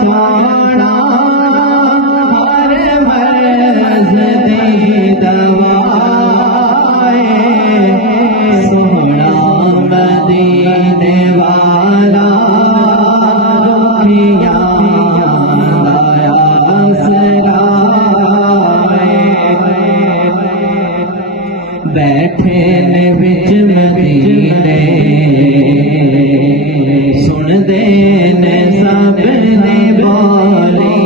सोना हर मर्ज दी दवाए सोना मदीने वाला रुखियां लाया सराए बैठे ने विच मदीने सुन दे ने सब ने बोली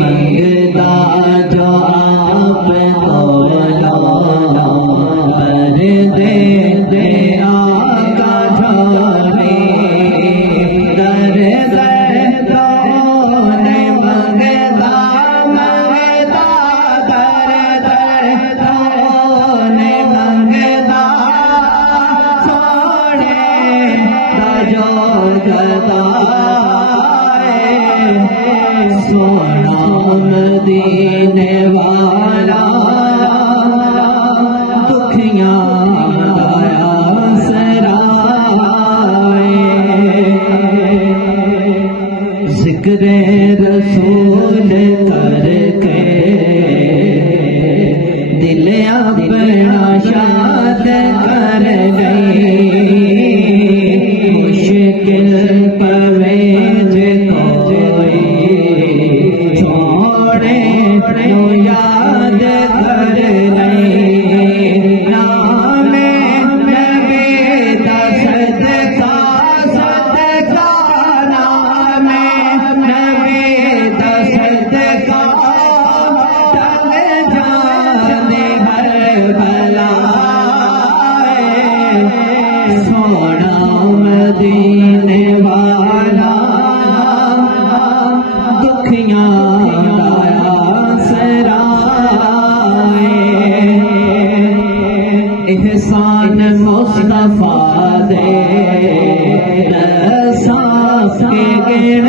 मंगदा जो आप तोला पर दे दे आका झोली दर दर तो ने मंगदा मंगदा दर दर तो ने मंगदा सोने जो गदाए सोना मदीने वाला दुखियां लाया सराए जिक्रे रसूल करके दिल अपना शाद कर गई मुश्किल पवे जे कोई छोड़े तो याद कर नहीं नामे नबी दा सदका सदका नामे नबी दा सदका तब जाने हर भलाए सोना मदीने वाला दुखियां लाया सराए एहसान मुस्तफा दे रसा के गिण